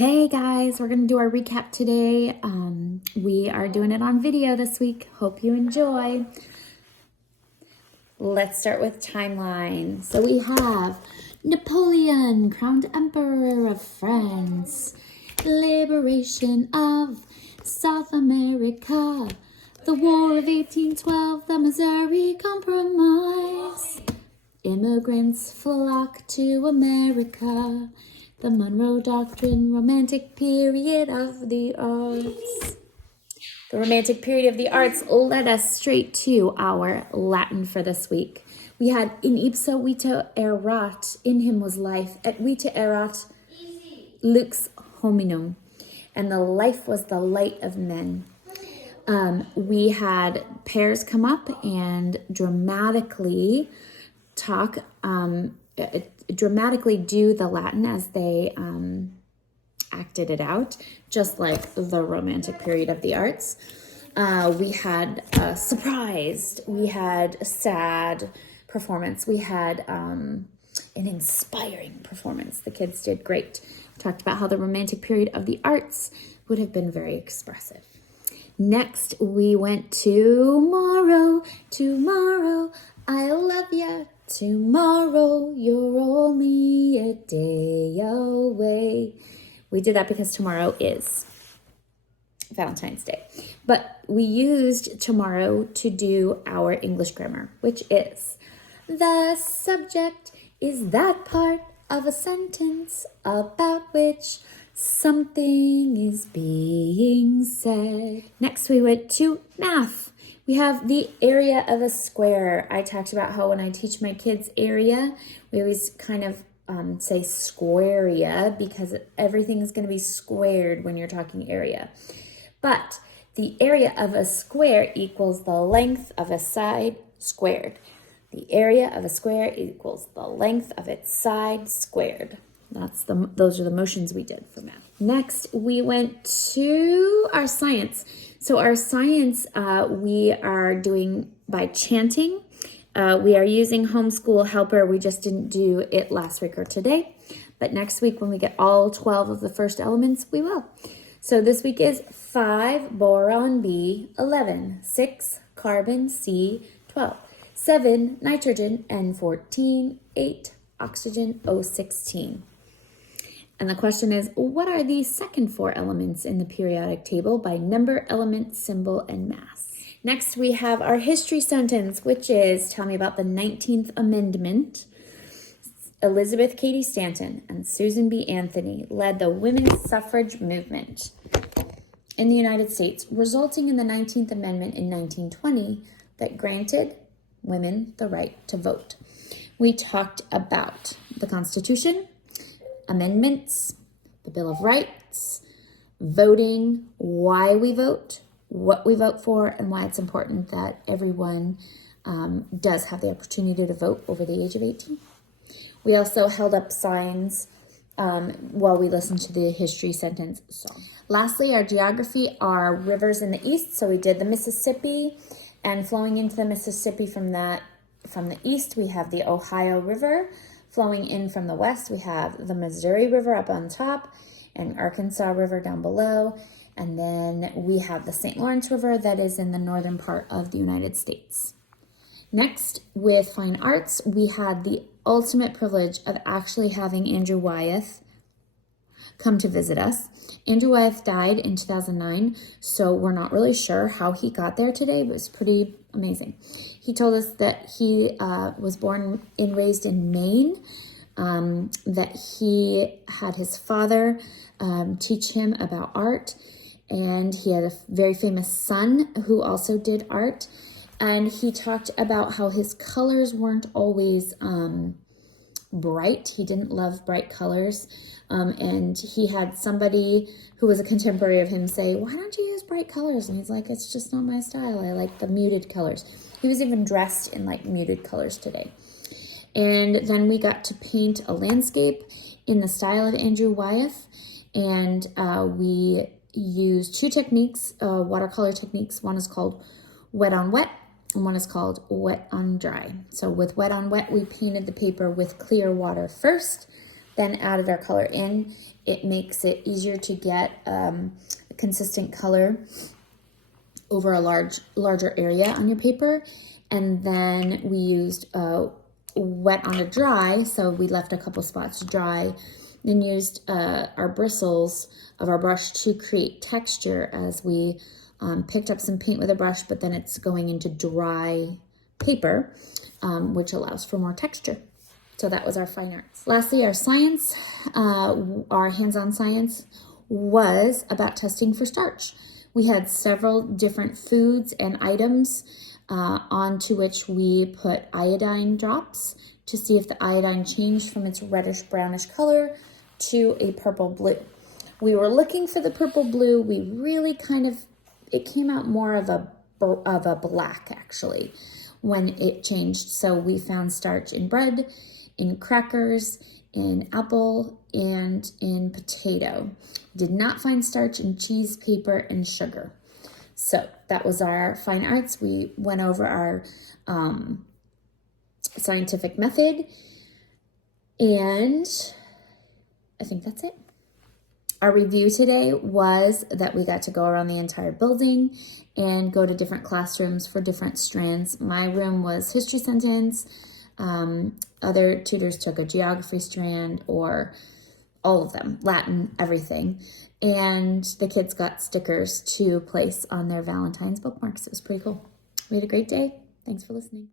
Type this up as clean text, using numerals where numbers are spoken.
Hey guys, we're going to do our recap today. We are doing it on video this week. Hope you enjoy. Let's start with timeline. So we have Napoleon, crowned Emperor of France, liberation of South America, the War of 1812, the Missouri Compromise, immigrants flock to America, the Monroe Doctrine, Romantic Period of the Arts. The Romantic Period of the Arts led us straight to our Latin for this week. We had in ipso vita erat, in him was life, et vita erat lux hominum, and the life was the light of men. We had pairs come up and dramatically do the Latin as they acted it out, just like the Romantic Period of the Arts. We had surprised, we had a sad performance, we had an inspiring performance. The kids did great. We talked about how the Romantic Period of the Arts would have been very expressive. Next, we went tomorrow, I love ya. Tomorrow, you're only a day away. We did that because tomorrow is Valentine's Day. But we used tomorrow to do our English grammar, which is the subject is that part of a sentence about which something is being said. Next, we went to math. We have the area of a square. I talked about how when I teach my kids area, we always kind of say squarea because everything is going to be squared when you're talking area. But the area of a square equals the length of a side squared. The area of a square equals the length of its side squared. Those are the motions we did for math. Next, we went to our science. So our science, we are doing by chanting. We are using Homeschool Helper. We just didn't do it last week or today. But next week, when we get all 12 of the first elements, we will. So this week is 5, boron B, 11, 6, carbon C, 12, 7, nitrogen N, 14, 8, oxygen O, 16. And the question is, what are the second 4 elements in the periodic table by number, element, symbol, and mass? Next, we have our history sentence, which is, tell me about the 19th Amendment. Elizabeth Cady Stanton and Susan B. Anthony led the women's suffrage movement in the United States, resulting in the 19th Amendment in 1920 that granted women the right to vote. We talked about the Constitution, amendments, the Bill of Rights, voting, why we vote, what we vote for, and why it's important that everyone does have the opportunity to vote over the age of 18. We also held up signs while we listened to the history sentence song. Lastly, our geography are rivers in the east. So we did the Mississippi, and flowing into the Mississippi from the east, we have the Ohio River. Flowing in from the west, we have the Missouri River up on top and Arkansas River down below. And then we have the St. Lawrence River that is in the northern part of the United States. Next, with fine arts, we had the ultimate privilege of actually having Andrew Wyeth come to visit us. Andrew Wyeth died in 2009, so we're not really sure how he got there today, but it's pretty amazing. He told us that he was born and raised in Maine, that he had his father teach him about art, and he had a very famous son who also did art. And he talked about how his colors weren't always bright. He didn't love bright colors. And he had somebody who was a contemporary of him say, why don't you use bright colors? And he's like, it's just not my style. I like the muted colors. He was even dressed in like muted colors today. And then we got to paint a landscape in the style of Andrew Wyeth. And we used 2 techniques, watercolor techniques. One is called wet on wet, and one is called wet on dry. So with wet on wet, we painted the paper with clear water first, then added our color in, It makes it easier to get a consistent color over a larger area on your paper. And then we used wet on a dry, so we left a couple spots dry, then used our bristles of our brush to create texture as we picked up some paint with a brush, but then it's going into dry paper, which allows for more texture. So that was our fine arts. Lastly, our science, our hands-on science was about testing for starch. We had several different foods and items onto which we put iodine drops to see if the iodine changed from its reddish brownish color to a purple blue. We were looking for the purple blue. We really it came out more of a black actually when it changed. So we found starch in bread, in crackers, in apple, and in potato. Did not find starch in cheese, paper, and sugar. So that was our fine arts. We went over our scientific method, and I think that's it. Our review today was that we got to go around the entire building and go to different classrooms for different strands. My room was history sentence. Other tutors took a geography strand, or all of them, Latin, everything. And the kids got stickers to place on their Valentine's bookmarks. It was pretty cool. We had a great day. Thanks for listening.